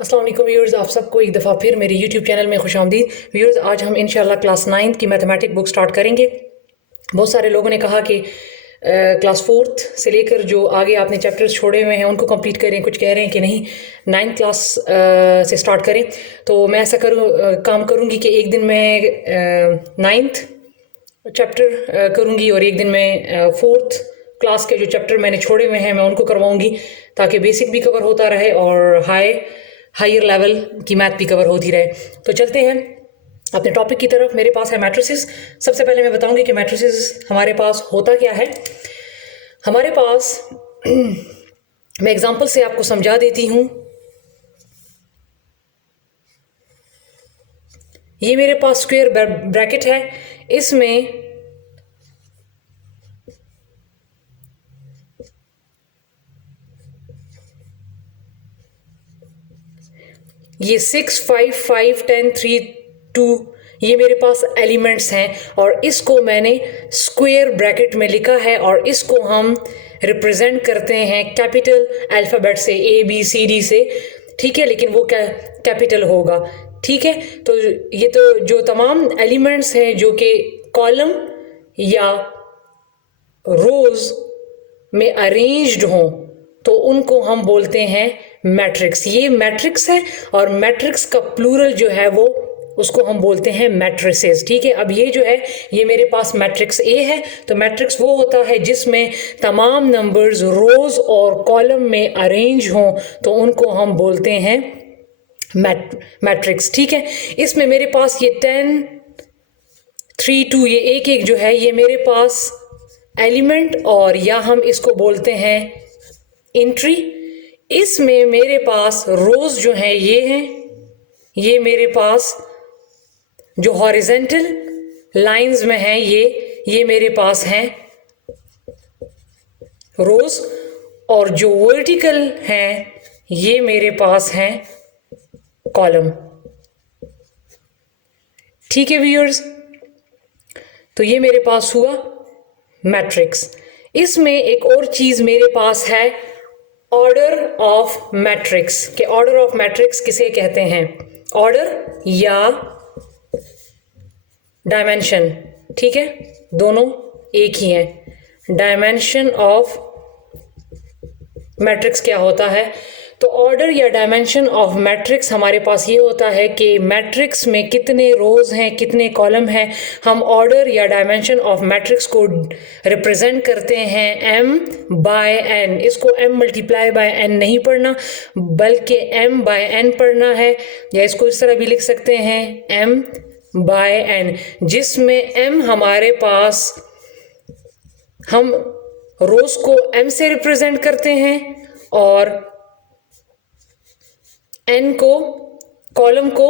अस्सलाम वालेकुम व्यूअर्स, आप सबको एक दफ़ा फिर मेरे यूट्यूब चैनल में खुशामदीद। व्यूअर्स, आज हम इंशाल्लाह क्लास 9th की मैथमेटिक बुक स्टार्ट करेंगे। बहुत सारे लोगों ने कहा कि क्लास 4th से लेकर जो आगे आपने चैप्टर्स छोड़े हुए हैं उनको कंप्लीट करें, कुछ कह रहे हैं कि नहीं 9th क्लास से स्टार्ट करें। तो मैं ऐसा काम करूँगी कि एक दिन मैं 9th चैप्टर करूँगी और एक दिन मैं 4th क्लास के जो चैप्टर मैंने छोड़े हुए हैं मैं उनको करवाऊँगी, ताकि बेसिक भी कवर होता रहे और हायर लेवल की मैथ भी कवर होती रहे। तो चलते हैं अपने टॉपिक की तरफ। मेरे पास है मैट्रिसेस। सबसे पहले मैं बताऊंगी कि मैट्रिसेस हमारे पास होता क्या है। हमारे पास मैं एग्जांपल से आपको समझा देती हूँ। ये मेरे पास स्क्वायर ब्रैकेट है, इसमें ये 6, 5, 5, 10, 3, 2 ये मेरे पास एलिमेंट्स हैं और इसको मैंने स्क्वायर ब्रैकेट में लिखा है और इसको हम रिप्रेजेंट करते हैं कैपिटल अल्फ़ाबेट से, ABCD से, ठीक है। लेकिन वो क्या कैपिटल होगा, ठीक है। तो ये तो जो तमाम एलिमेंट्स हैं जो कि कॉलम या रोज में अरेंज्ड हों तो उनको हम बोलते हैं मैट्रिक्स। ये मैट्रिक्स है और मैट्रिक्स का प्लूरल जो है वो उसको हम बोलते हैं मैट्रिसेस, ठीक है। अब ये जो है ये मेरे पास मैट्रिक्स ए है। तो मैट्रिक्स वो होता है जिसमें तमाम नंबर्स रोज और कॉलम में अरेंज हों तो उनको हम बोलते हैं मैट्रिक्स, ठीक है। इसमें मेरे पास ये 10, 3, 2 ये एक एक जो है ये मेरे पास एलिमेंट और या हम इसको बोलते हैं एंट्री। इसमें मेरे पास रोज जो हैं ये हैं, ये मेरे पास जो हॉरिजेंटल लाइंस में हैं ये मेरे पास हैं रोज, और जो वर्टिकल हैं ये मेरे पास हैं कॉलम, ठीक है व्यूअर्स। तो ये मेरे पास हुआ मैट्रिक्स। इसमें एक और चीज मेरे पास है ऑर्डर ऑफ मैट्रिक्स। के ऑर्डर ऑफ मैट्रिक्स किसे कहते हैं? ऑर्डर या डायमेंशन, ठीक है, दोनों एक ही हैं। डायमेंशन ऑफ मैट्रिक्स क्या होता है? तो ऑर्डर या डायमेंशन ऑफ मैट्रिक्स हमारे पास ये होता है कि मैट्रिक्स में कितने रोज हैं, कितने कॉलम हैं। हम ऑर्डर या डायमेंशन ऑफ मैट्रिक्स को रिप्रेजेंट करते हैं m बाय n। इसको m मल्टीप्लाई बाय n नहीं पढ़ना बल्कि m बाय n पढ़ना है, या इसको इस तरह भी लिख सकते हैं m बाय n, जिसमें m हमारे पास हम रोज को m से रिप्रेजेंट करते हैं और n को, कॉलम को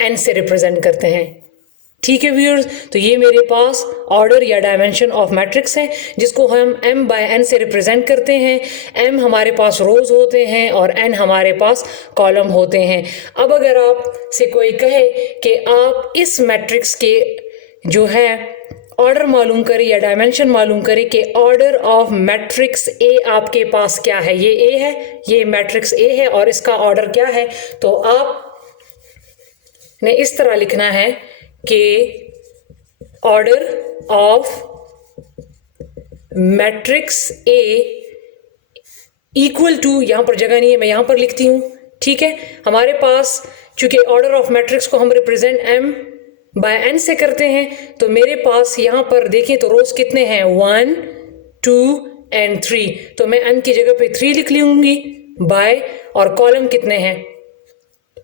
n से रिप्रेजेंट करते हैं, ठीक है व्यूअर्स। तो ये मेरे पास ऑर्डर या डायमेंशन ऑफ मैट्रिक्स है जिसको हम m बाय n से रिप्रेजेंट करते हैं। m हमारे पास रोज होते हैं और n हमारे पास कॉलम होते हैं। अब अगर आप से कोई कहे कि आप इस मैट्रिक्स के जो है ऑर्डर मालूम करें या डायमेंशन मालूम करें कि ऑर्डर ऑफ मैट्रिक्स ए आपके पास क्या है, ये ए है, ये मैट्रिक्स ए है और इसका ऑर्डर क्या है, तो आप ने इस तरह लिखना है कि order of matrix A equal to, यहां पर जगह नहीं है मैं यहां पर लिखती हूं, ठीक है। हमारे पास चूंकि ऑर्डर ऑफ मैट्रिक्स को हम रिप्रेजेंट m बाय n से करते हैं तो मेरे पास यहां पर देखें तो रोज कितने हैं 1, 2 एंड 3। तो मैं n की जगह पे 3 लिख लूंगी बाय, और कॉलम कितने हैं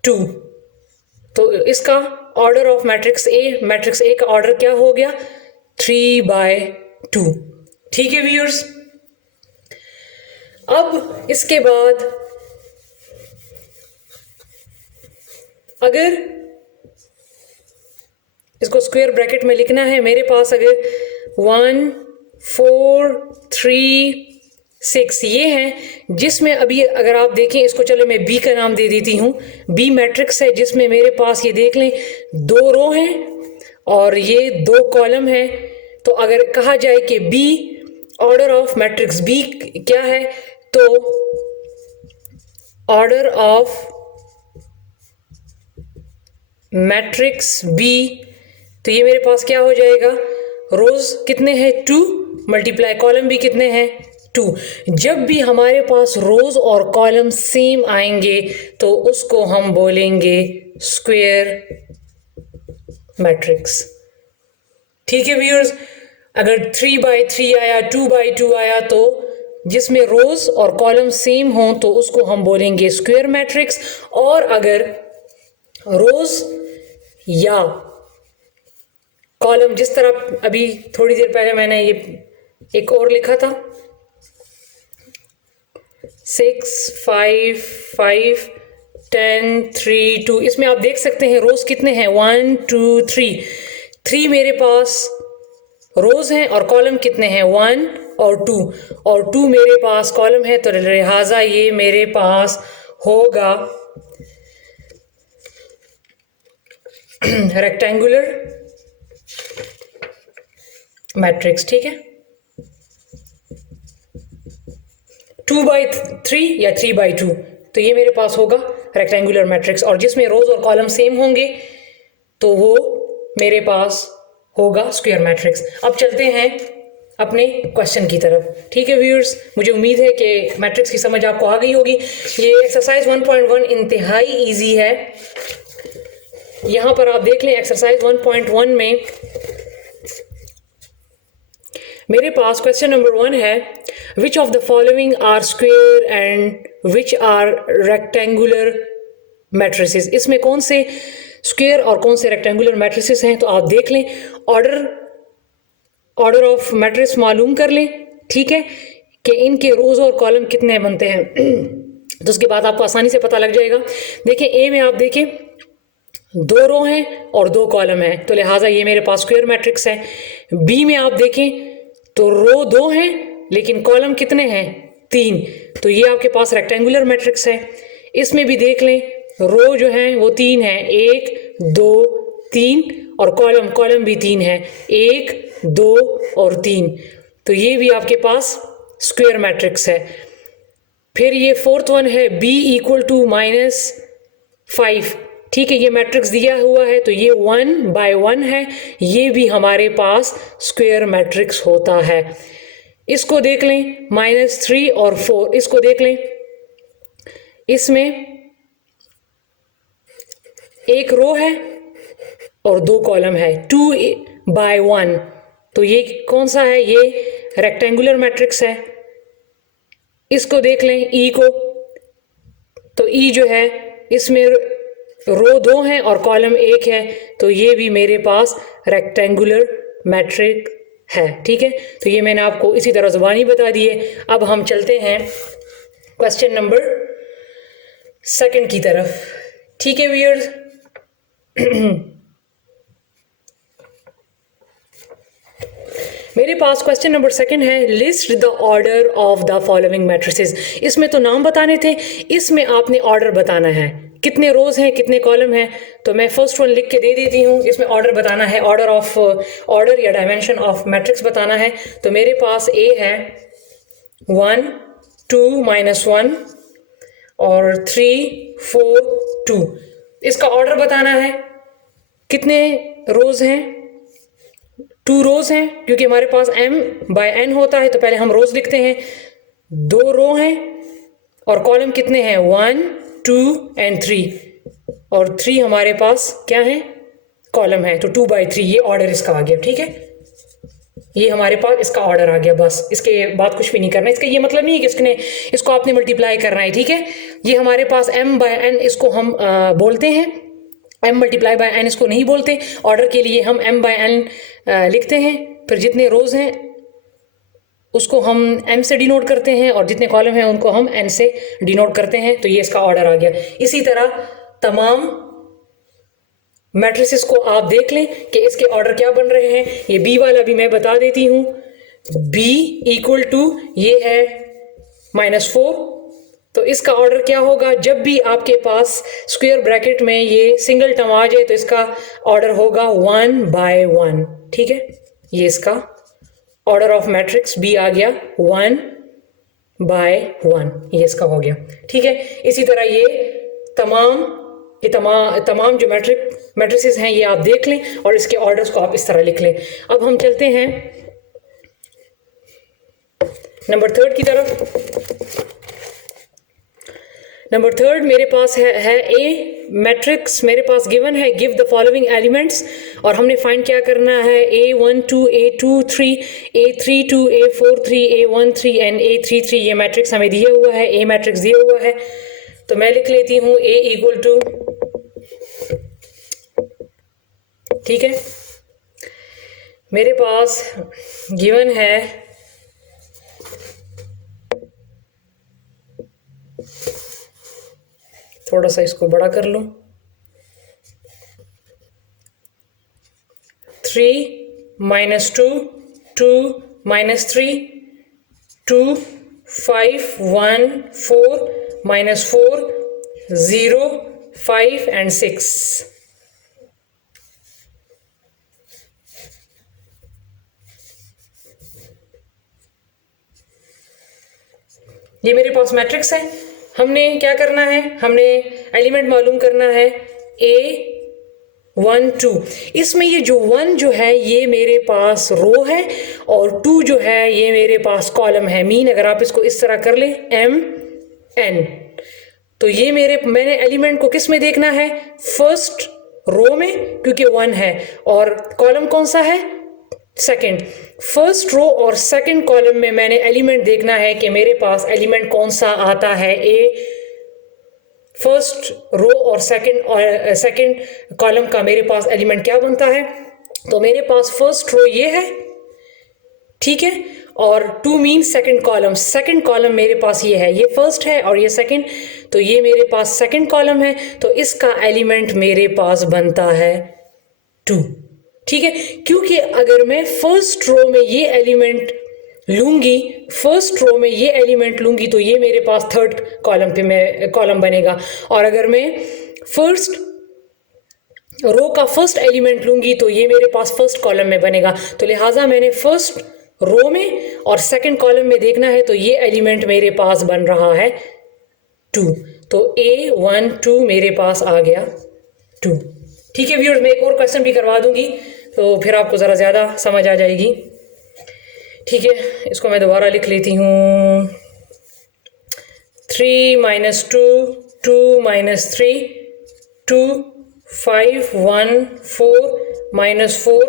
2। तो इसका ऑर्डर ऑफ मैट्रिक्स ए का ऑर्डर क्या हो गया 3/2, ठीक है व्यूअर्स। अब इसके बाद अगर इसको स्क्वायर ब्रैकेट में लिखना है, मेरे पास अगर 1, 4, 3, 6 ये हैं, जिसमें अभी अगर आप देखें इसको, चलो मैं बी का नाम दे देती हूँ। बी मैट्रिक्स है जिसमें मेरे पास ये देख लें 2 रो हैं और ये 2 कॉलम हैं। तो अगर कहा जाए कि B order of matrix B क्या है, तो ऑर्डर ऑफ मैट्रिक्स बी, तो ये मेरे पास क्या हो जाएगा, रोज कितने हैं 2 मल्टीप्लाई कॉलम भी कितने हैं 2। जब भी हमारे पास रोज और कॉलम सेम आएंगे तो उसको हम बोलेंगे स्क्वायर मैट्रिक्स। ठीक है व्यूअर्स, अगर 3x3 आया 2x2 आया तो जिसमें रोज और कॉलम सेम हो तो उसको हम बोलेंगे स्क्वायर मैट्रिक्स। और अगर रोज या कॉलम, जिस तरह अभी थोड़ी देर पहले मैंने ये एक और लिखा था 6 5 5 10 3 2, इसमें आप देख सकते हैं रोज कितने हैं 1 2 3, 3 मेरे पास रोज हैं और कॉलम कितने हैं 1 और 2, और 2 मेरे पास कॉलम है, तो लिहाजा ये मेरे पास होगा रेक्टेंगुलर मैट्रिक्स। ठीक है, 2x3 या 3x2, तो ये मेरे पास होगा रेक्टेंगुलर मैट्रिक्स, और जिसमें रोज और कॉलम सेम होंगे तो वो मेरे पास होगा स्क्वायर मैट्रिक्स। अब चलते हैं अपने क्वेश्चन की तरफ। ठीक है व्यूअर्स, मुझे उम्मीद है कि मैट्रिक्स की समझ आपको आ गई होगी। ये एक्सरसाइज 1.1 इंतहाई इजी है। यहां पर आप देख लें एक्सरसाइज 1.1 में मेरे पास क्वेश्चन नंबर 1 है, which of the following are square and which are rectangular matrices. इसमें कौन से स्क्वायर और कौन से रेक्टेंगुलर मैट्रिसेस हैं, तो आप देख लें, ऑर्डर ऑफ मैट्रिक्स मालूम कर लें। ठीक है, कि इनके रोज और कॉलम कितने बनते हैं तो उसके बाद आपको आसानी से पता लग जाएगा। देखें, ए में आप देखें 2 रो हैं और 2 कॉलम हैं, तो लिहाजा ये मेरे पास स्क्वायर मैट्रिक्स है। बी में आप देखें तो रो 2 हैं लेकिन कॉलम कितने हैं 3, तो ये आपके पास रेक्टेंगुलर मैट्रिक्स है। इसमें भी देख लें, रो जो हैं वो 3 हैं, 1 2 3, और कॉलम भी 3 है, 1 2 और 3, तो ये भी आपके पास स्क्वायर मैट्रिक्स है। फिर ये 4th वन है b = -5। ठीक है, ये मैट्रिक्स दिया हुआ है तो ये 1/1 है, ये भी हमारे पास स्क्वायर मैट्रिक्स होता है। इसको देख लें -3 और 4, इसको देख लें, इसमें एक रो है और 2 कॉलम है, 2/1, तो ये कौन सा है, ये रेक्टेंगुलर मैट्रिक्स है। इसको देख लें ई को, तो ई जो है इसमें रो 2 है और कॉलम 1 है, तो ये भी मेरे पास रेक्टेंगुलर मैट्रिक है। ठीक है, तो ये मैंने आपको इसी तरह ज़ुबानी बता दी है। अब हम चलते हैं क्वेश्चन नंबर 2 की तरफ। ठीक है व्यूअर्स, मेरे पास क्वेश्चन नंबर 2 है, list the order of the following matrices. इसमें तो नाम बताने थे, इसमें आपने ऑर्डर बताना है, कितने रोज हैं कितने कॉलम हैं। तो मैं फर्स्ट वन लिख के दे देती हूँ, इसमें ऑर्डर बताना है, ऑर्डर या डायमेंशन ऑफ मैट्रिक्स बताना है। तो मेरे पास ए है 1 2 -1 और 3 4 2, इसका ऑर्डर बताना है। कितने रोज हैं, 2 रोज हैं, क्योंकि हमारे पास m/n होता है तो पहले हम रोज लिखते हैं। 2 रो हैं और कॉलम कितने हैं 1 2 और 3, और 3 हमारे पास क्या है, कॉलम है, तो 2/3 ये ऑर्डर इसका आ गया। ठीक है, ये हमारे पास इसका ऑर्डर आ गया, बस इसके बाद कुछ भी नहीं करना। इसका ये मतलब नहीं है कि इसको आपने मल्टीप्लाई करना है। ठीक है, ये हमारे पास m/n इसको हम बोलते हैं, m/n इसको नहीं बोलते। ऑर्डर के लिए हम m/n लिखते हैं, फिर जितने रोज हैं उसको हम m से डिनोट करते हैं और जितने कॉलम हैं उनको हम n से डिनोट करते हैं, तो ये इसका ऑर्डर आ गया। इसी तरह तमाम मैट्रिसेस को आप देख लें कि इसके ऑर्डर क्या बन रहे हैं। ये b वाला भी मैं बता देती हूँ, b = ये है -4, तो इसका ऑर्डर क्या होगा, जब भी आपके पास स्क्वायर ब्रैकेट में ये सिंगल टर्म आ जाए तो इसका ऑर्डर होगा 1/1। ठीक है, ये इसका ऑर्डर ऑफ मैट्रिक्स बी आ गया बाय 1, ये इसका हो गया। ठीक है, इसी तरह ये तमाम जो मैट्रिसेस हैं ये आप देख लें और इसके ऑर्डर्स को आप इस तरह लिख लें। अब हम चलते हैं नंबर 3 की तरफ। नंबर 3 मेरे पास है ए मैट्रिक्स मेरे पास गिवन है, गिव द फॉलोइंग एलिमेंट्स, और हमने फाइंड क्या करना है, A12 A23 A32 A43 A13 and A33। ये मैट्रिक्स हमें दिया हुआ है, ए मैट्रिक्स दिया हुआ है। तो मैं लिख लेती हूँ A इक्वल टू, ठीक है, मेरे पास गिवन है थोड़ा सा इसको बड़ा कर लूं, 3 - 2 2 - 3 2 5 1 4 -4 0 5 and 6। ये मेरे पास मैट्रिक्स है। हमने क्या करना है, हमने एलिमेंट मालूम करना है A1 2। इसमें ये जो 1 जो है ये मेरे पास रो है और 2 जो है ये मेरे पास कॉलम है। मीन अगर आप इसको इस तरह कर लें MN, तो ये मैंने एलिमेंट को किस में देखना है, फर्स्ट रो में, क्योंकि 1 है, और कॉलम कौन सा है, सेकंड। फर्स्ट रो और सेकंड कॉलम में मैंने एलिमेंट देखना है कि मेरे पास एलिमेंट कौन सा आता है। फर्स्ट रो और सेकंड कॉलम का मेरे पास एलिमेंट क्या बनता है, तो मेरे पास फर्स्ट रो ये है, ठीक है, और 2 मीन सेकंड कॉलम मेरे पास ये है, ये फर्स्ट है और ये सेकंड, तो ये मेरे पास सेकंड कॉलम है, तो इसका एलिमेंट मेरे पास बनता है 2। ठीक है, क्योंकि अगर मैं फर्स्ट रो में ये एलिमेंट लूंगी तो ये मेरे पास थर्ड कॉलम बनेगा, और अगर मैं फर्स्ट रो का फर्स्ट एलिमेंट लूंगी तो ये मेरे पास फर्स्ट कॉलम में बनेगा। तो लिहाजा मैंने फर्स्ट रो में और सेकंड कॉलम में देखना है, तो ये एलिमेंट मेरे पास बन रहा है 2, तो A1 2 मेरे पास आ गया 2। ठीक है व्यूअर्स, मैं एक और क्वेश्चन भी करवा दूंगी तो फिर आपको ज़रा ज़्यादा समझ आ जाएगी। ठीक है, इसको मैं दोबारा लिख लेती हूँ, 3 - 2 2 - 3 2 5 1 4 -4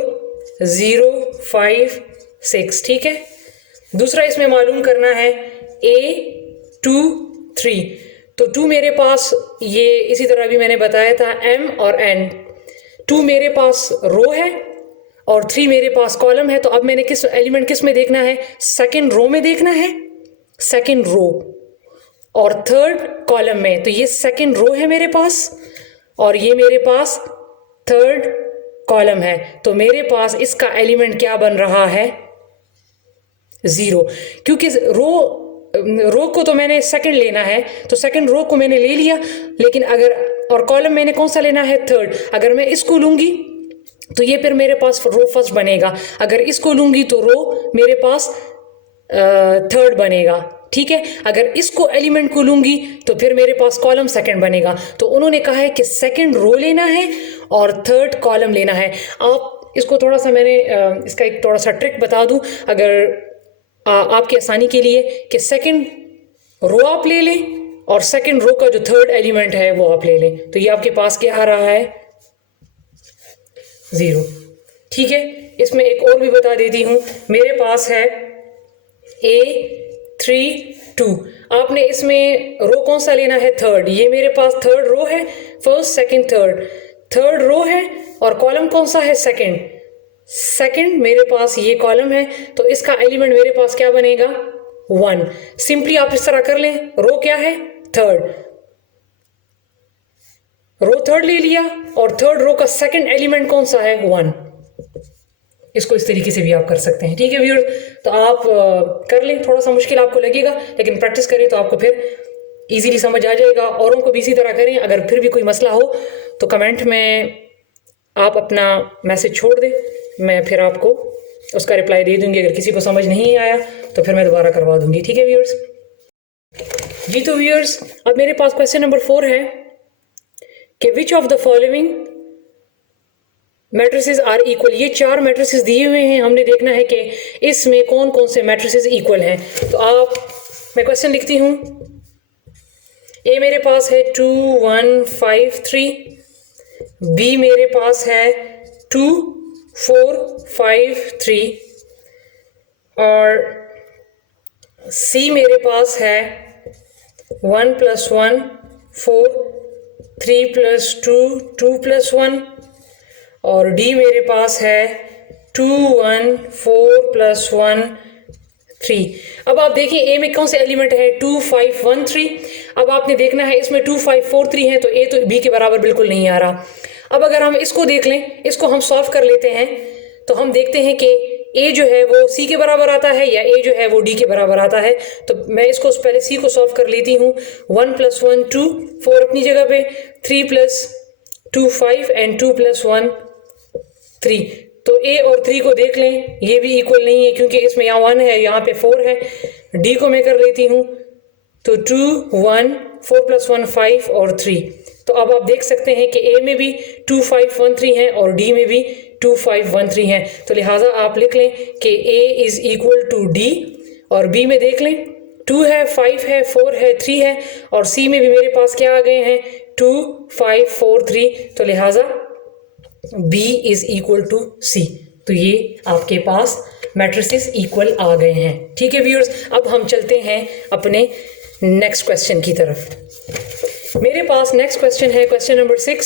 0 5 6। ठीक है, दूसरा इसमें मालूम करना है A2 3, तो 2 मेरे पास ये इसी तरह भी मैंने बताया था M और N। 2 मेरे पास रो है और 3 मेरे पास कॉलम है, तो अब मैंने एलिमेंट किस में देखना है, सेकंड रो में देखना है, सेकंड रो और थर्ड कॉलम में। तो ये सेकंड रो है मेरे पास और ये मेरे पास थर्ड कॉलम है, तो मेरे पास इसका एलिमेंट क्या बन रहा है, 0। क्योंकि रो को तो मैंने सेकंड लेना है, तो सेकंड रो को मैंने ले लिया, लेकिन और कॉलम मैंने कौन सा लेना है, थर्ड। अगर मैं इसको लूंगी तो ये फिर मेरे पास रो फर्स्ट बनेगा, अगर इसको लूंगी तो रो मेरे पास थर्ड बनेगा। ठीक है, अगर इसको एलिमेंट को लूंगी तो फिर मेरे पास कॉलम सेकंड बनेगा। तो उन्होंने कहा है कि सेकंड रो लेना है और थर्ड कॉलम लेना है। आप इसको थोड़ा सा मैंने इसका एक थोड़ा सा ट्रिक बता दूं अगर आपकी आसानी के लिए, कि सेकंड रो आप ले लें और सेकंड रो का जो थर्ड एलिमेंट है वो आप ले लें, तो ये आपके पास क्या आ रहा है, 0। ठीक है, इसमें एक और भी बता देती हूँ, मेरे पास है A32। आपने इसमें रो कौन सा लेना है, थर्ड। ये मेरे पास थर्ड रो है, फर्स्ट सेकंड थर्ड रो है, और कॉलम कौन सा है, सेकंड मेरे पास ये कॉलम है, तो इसका एलिमेंट मेरे पास क्या बनेगा, 1। सिंपली आप इस तरह कर लें, रो क्या है, रो थर्ड ले लिया और थर्ड रो का सेकंड एलिमेंट कौन सा है, 1। इसको इस तरीके से भी आप कर सकते हैं। ठीक है व्यूअर्स, तो आप कर लें, थोड़ा सा मुश्किल आपको लगेगा लेकिन प्रैक्टिस करें तो आपको फिर इजीली समझ आ जाएगा। औरों को भी इसी तरह करें। अगर फिर भी कोई मसला हो तो कमेंट में आप अपना मैसेज छोड़ दें, मैं फिर आपको उसका रिप्लाई दे दूंगी। अगर किसी को समझ नहीं आया तो फिर मैं दोबारा करवा दूंगी। ठीक है व्यूअर्स। जी तो व्यूअर्स, अब मेरे पास क्वेश्चन नंबर 4 है कि which of the following matrices are equal. ये 4 मैट्रिसेस दिए हुए हैं, हमने देखना है कि इसमें कौन कौन से मैट्रिसेस इक्वल हैं। तो मैं क्वेश्चन लिखती हूँ। ए मेरे पास है 2 1 5 3, बी मेरे पास है 2 4 5 3 और सी मेरे पास है 1 + 1 4, 3 + 2 2 + 1 और डी मेरे पास है 2 1 4 + 1 3। अब आप देखिए ए में कौन से एलिमेंट है 2 5 1 3। अब आपने देखना है इसमें 2 5 4 3 है, तो ए तो बी के बराबर बिल्कुल नहीं आ रहा। अब अगर हम इसको देख लें, इसको हम सॉल्व कर लेते हैं, तो हम देखते हैं कि ए जो है वो सी के बराबर आता है या ए जो है वो डी के बराबर आता है। तो मैं इसको पहले सी को सॉल्व कर लेती हूँ। 1 + 1 2, 4 अपनी जगह पे, 3 + 2 5 एंड 2 + 1 3। तो ए और 3 को देख लें, ये भी इक्वल नहीं है क्योंकि इसमें यहाँ 1 है, यहाँ पे 4 है। डी को मैं कर लेती हूँ, तो 2 1 4 + 1 5 और 3। तो अब आप देख सकते हैं कि ए में भी 2 5 1 3 है और डी में भी 2 5 1 3 है। तो लिहाजा आप लिख लें कि ए इज इक्वल टू डी। और बी में देख लें, 2 है 5 है 4 है 3 है और सी में भी मेरे पास क्या आ गए हैं 2 5 4 3। तो लिहाजा बी इज इक्वल टू सी। तो ये आपके पास मैट्रिसेस इक्वल आ गए हैं। ठीक है व्यूअर्स, अब हम चलते हैं अपने नेक्स्ट क्वेश्चन की तरफ। मेरे पास नेक्स्ट क्वेश्चन है question number 6,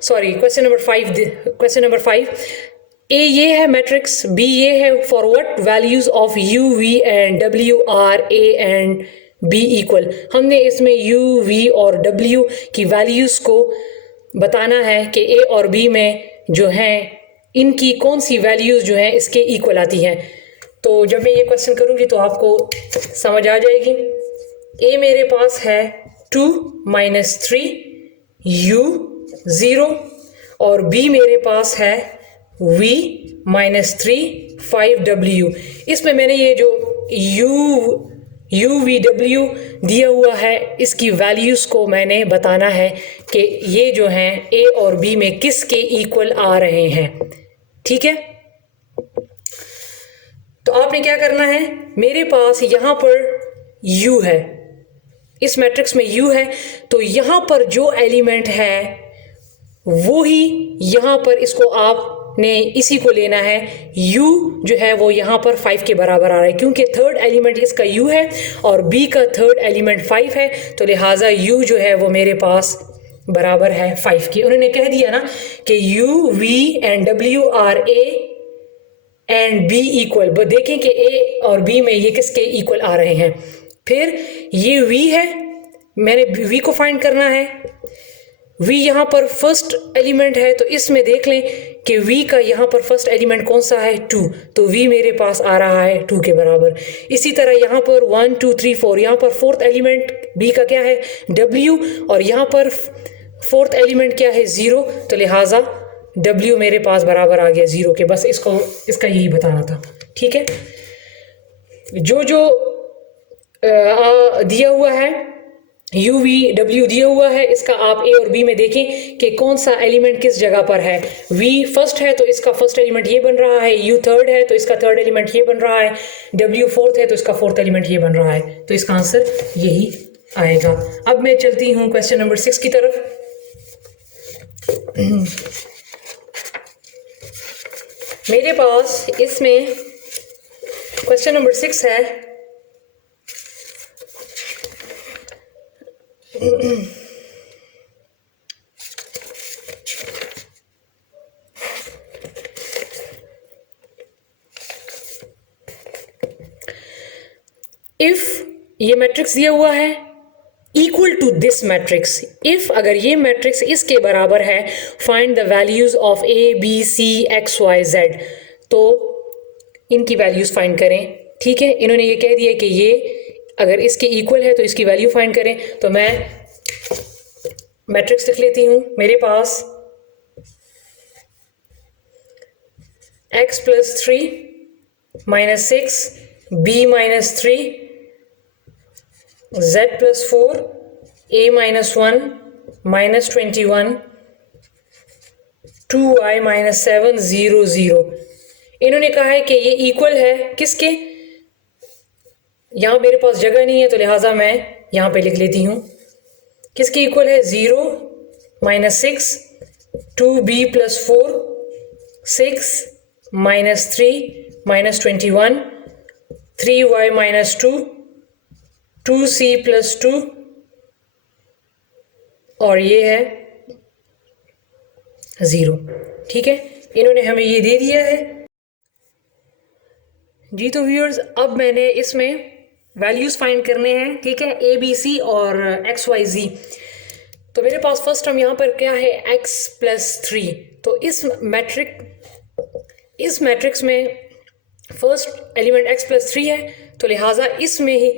sorry question number 5। Question number 5, A ये है मैट्रिक्स, बी ये है, for what values of u v and डब्ल्यू are A and B equal. हमने इसमें यू वी और डब्ल्यू की वैल्यूज को बताना है कि ए और बी में जो हैं इनकी कौन सी वैल्यूज जो हैं इसके इक्वल आती हैं। तो जब मैं ये क्वेश्चन करूँगी तो आपको समझ आ जाएगी। ए मेरे पास है 2 - 3 u 0 और बी मेरे पास है v - 3 5 w। इसमें मैंने ये जो u v w दिया हुआ है, इसकी वैल्यूज़ को मैंने बताना है कि ये जो हैं ए और बी में किसके इक्वल आ रहे हैं। ठीक है, तो आपने क्या करना है, मेरे पास यहाँ पर u है, इस मैट्रिक्स में u है, तो यहाँ पर जो एलिमेंट है वो ही यहाँ पर इसको आपने इसी को लेना है। u जो है वो यहाँ पर 5 के बराबर आ रहा है क्योंकि थर्ड एलिमेंट इसका u है और b का थर्ड एलिमेंट 5 है। तो लिहाजा u जो है वो मेरे पास बराबर है 5 की। उन्होंने कह दिया ना कि u v and w are a and b equal. देखें कि a और b में ये किसके इक्वल आ रहे हैं। फिर ये v है, मैंने v को फाइंड करना है। v यहाँ पर फर्स्ट एलिमेंट है, तो इसमें देख लें कि v का यहाँ पर फर्स्ट एलिमेंट कौन सा है 2, तो v मेरे पास आ रहा है 2 के बराबर। इसी तरह यहाँ पर 1 2 3 4, यहाँ पर फोर्थ एलिमेंट b का क्या है w और यहाँ पर फोर्थ एलिमेंट क्या है 0। तो लिहाजा w मेरे पास बराबर आ गया 0 के। बस इसका यही बताना था। ठीक है, जो दिया हुआ है u v w दिया हुआ है, इसका आप a और b में देखें कि कौन सा एलिमेंट किस जगह पर है। v फर्स्ट है तो इसका फर्स्ट एलिमेंट ये बन रहा है, u थर्ड है तो इसका थर्ड एलिमेंट ये बन रहा है, w फोर्थ है तो इसका फोर्थ एलिमेंट ये बन रहा है। तो इसका आंसर यही आएगा। अब मैं चलती हूँ क्वेश्चन नंबर 6 की तरफ। मेरे पास इसमें क्वेश्चन नंबर 6 है, इफ ये मैट्रिक्स दिया हुआ है equal to this matrix, if अगर ये मैट्रिक्स इसके बराबर है, find the values of a b c x y z. तो इनकी वैल्यूज फाइंड करें। ठीक है, इन्होंने ये कह दिया कि ये अगर इसके इक्वल है तो इसकी वैल्यू फाइंड करें। तो मैं मैट्रिक्स लिख लेती हूँ। मेरे पास x + 3 - 6 b minus 3, z plus 4, a minus 1 minus 21, 2y minus 7 0 0। इन्होंने कहा है कि ये इक्वल है किसके, यहाँ मेरे पास जगह नहीं है तो लिहाजा मैं यहाँ पे लिख लेती हूँ, किसके इक्वल है, 0 minus 6, 2b plus 4, 6 minus 3 minus 21, 3y minus 2, 2c plus 2, और ये है 0। ठीक है, इन्होंने हमें ये दे दिया है जी। तो व्यूअर्स अब मैंने इसमें वैल्यूज़ फाइंड करने हैं, ठीक है, ए बी सी और एक्स वाई जी। तो मेरे पास फर्स्ट टर्म यहाँ पर क्या है, x प्लस 3। तो इस मैट्रिक्स में फर्स्ट एलिमेंट x प्लस 3 है, तो लिहाजा इसमें ही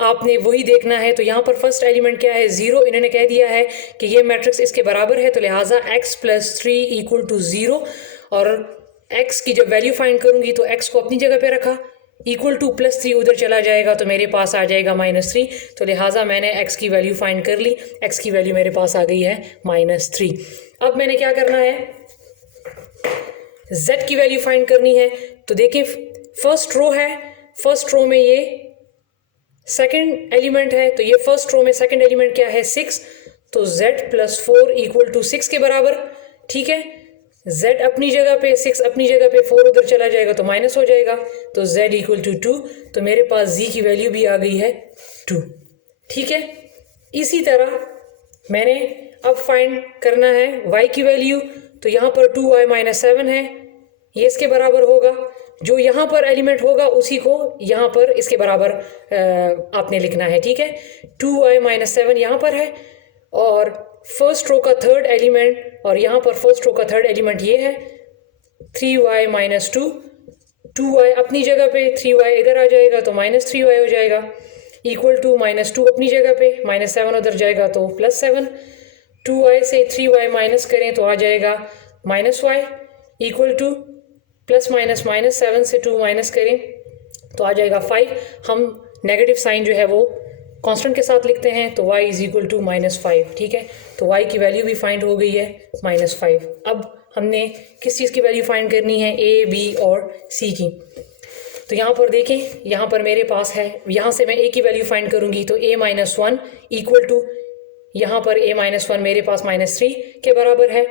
आपने वही देखना है। तो यहाँ पर फर्स्ट एलिमेंट क्या है, 0। इन्होंने कह दिया है कि ये मैट्रिक्स इसके बराबर है, तो लिहाजा x प्लस 3 इक्वल टू 0। और x की जब वैल्यू फाइंड करूँगी तो x को अपनी जगह पे रखा, इक्वल टू प्लस 3 उधर चला जाएगा तो मेरे पास आ जाएगा माइनस 3। तो लिहाजा मैंने x की वैल्यू फाइंड कर ली, x की वैल्यू मेरे पास आ गई है माइनस 3। अब मैंने क्या करना है, z की वैल्यू फाइंड करनी है। तो देखिए फर्स्ट रो है, फर्स्ट रो में ये सेकंड एलिमेंट है, तो ये फर्स्ट रो में सेकंड एलिमेंट क्या है, 6। तो z प्लस 4 इक्वल टू 6 के बराबर, ठीक है। z अपनी जगह पे 6 अपनी जगह पे 4 उधर चला जाएगा तो माइनस हो जाएगा, तो z इक्वल टू 2। तो मेरे पास z की वैल्यू भी आ गई है 2, ठीक है। इसी तरह मैंने अब फाइंड करना है y की वैल्यू। तो यहाँ पर 2y माइनस 7 है, ये इसके बराबर होगा। जो यहाँ पर एलिमेंट होगा उसी को यहाँ पर इसके बराबर आपने लिखना है, ठीक है। 2y माइनस 7 यहाँ पर है, और फर्स्ट रो का थर्ड एलिमेंट, और यहाँ पर फर्स्ट रो का थर्ड एलिमेंट ये है 3y माइनस 2। 2y अपनी जगह पे, 3y इधर आ जाएगा तो माइनस 3y हो जाएगा, इक्वल टू माइनस 2 अपनी जगह पे, माइनस 7 उधर जाएगा तो प्लस 7। 2y से 3y माइनस करें तो आ जाएगा minus y, equal two plus minus minus 7 से 2 माइनस करें तो आ जाएगा 5। हम नेगेटिव साइन जो है वो कांस्टेंट के साथ लिखते हैं, तो y is equal to minus 5, ठीक है। तो y की वैल्यू भी फाइंड हो गई है माइनस 5। अब हमने किस चीज़ की वैल्यू फाइंड करनी है, a b और c की। तो यहाँ पर देखें, यहाँ पर मेरे पास है, यहाँ से मैं a की वैल्यू फाइंड करूँगी तो a माइनस 1 इक्वल टू, यहाँ पर a माइनस 1 मेरे पास माइनस 3 के बराबर है।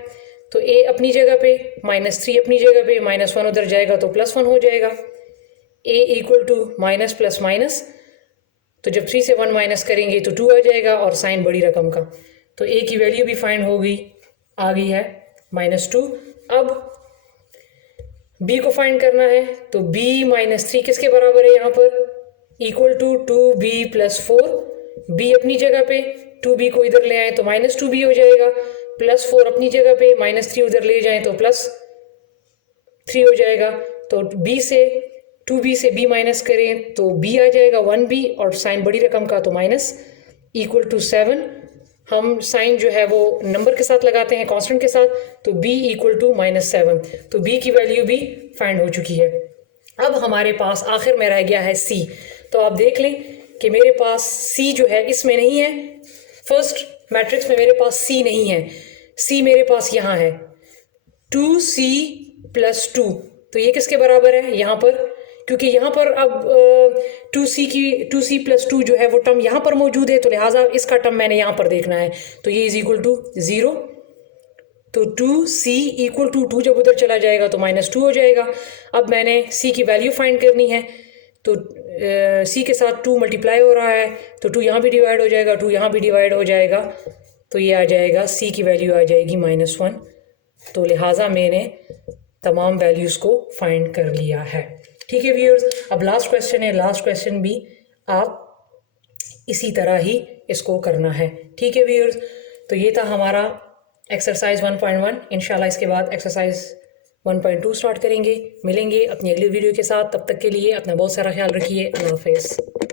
तो a अपनी जगह पे, माइनस 3 अपनी जगह पे, माइनस 1 उधर जाएगा तो प्लस 1 हो जाएगा। a equal to minus plus minus, तो जब 3 से 1 माइनस करेंगे तो 2 आ जाएगा, और साइन बड़ी रकम का। तो a की वैल्यू भी फाइंड हो गई, आ गई है माइनस 2। अब b को फाइंड करना है, तो b माइनस 3 किसके बराबर है, यहाँ पर equal to 2b plus 4। b अपनी जगह पे, 2b को इधर ले आए तो माइनस 2b हो जाएगा, प्लस 4 अपनी जगह पे, माइनस 3 उधर ले जाएं तो प्लस 3 हो जाएगा। तो b से 2b से b माइनस करें तो b आ जाएगा 1b, और साइन बड़ी रकम का तो माइनस, इक्वल टू 7। हम साइन जो है वो नंबर के साथ लगाते हैं, कांस्टेंट के साथ, तो b इक्वल टू माइनस 7। तो b की वैल्यू भी फाइंड हो चुकी है। अब हमारे पास आखिर में रह गया है c। तो आप देख लें कि मेरे पास c जो है इसमें नहीं है, फर्स्ट मैट्रिक्स में मेरे पास c नहीं है, c मेरे पास यहाँ है 2c प्लस 2। तो ये किसके बराबर है, यहाँ पर, क्योंकि यहाँ पर अब 2c प्लस 2 जो है वो टर्म यहाँ पर मौजूद है, तो लिहाजा इसका टर्म मैंने यहाँ पर देखना है। तो ये इज इक्वल टू 0। तो 2c इक्वल टू 2 जब उधर चला जाएगा तो माइनस 2 हो जाएगा। अब मैंने c की वैल्यू फाइंड करनी है, तो c के साथ 2 मल्टीप्लाई हो रहा है, तो 2 यहाँ भी डिवाइड हो जाएगा, 2 यहाँ भी डिवाइड हो जाएगा, तो ये आ जाएगा, c की वैल्यू आ जाएगी माइनस 1। तो लिहाजा मैंने तमाम वैल्यूज़ को फाइंड कर लिया है, ठीक है व्यूअर्स। अब लास्ट क्वेश्चन है, लास्ट क्वेश्चन भी आप इसी तरह ही इसको करना है, ठीक है व्यूअर्स। तो ये था हमारा एक्सरसाइज 1.1। इंशाल्लाह इसके बाद एक्सरसाइज 1.2 स्टार्ट करेंगे। मिलेंगे अपनी अगली वीडियो के साथ, तब तक के लिए अपना बहुत सारा ख्याल रखिए। अल्लाह हाफिज़।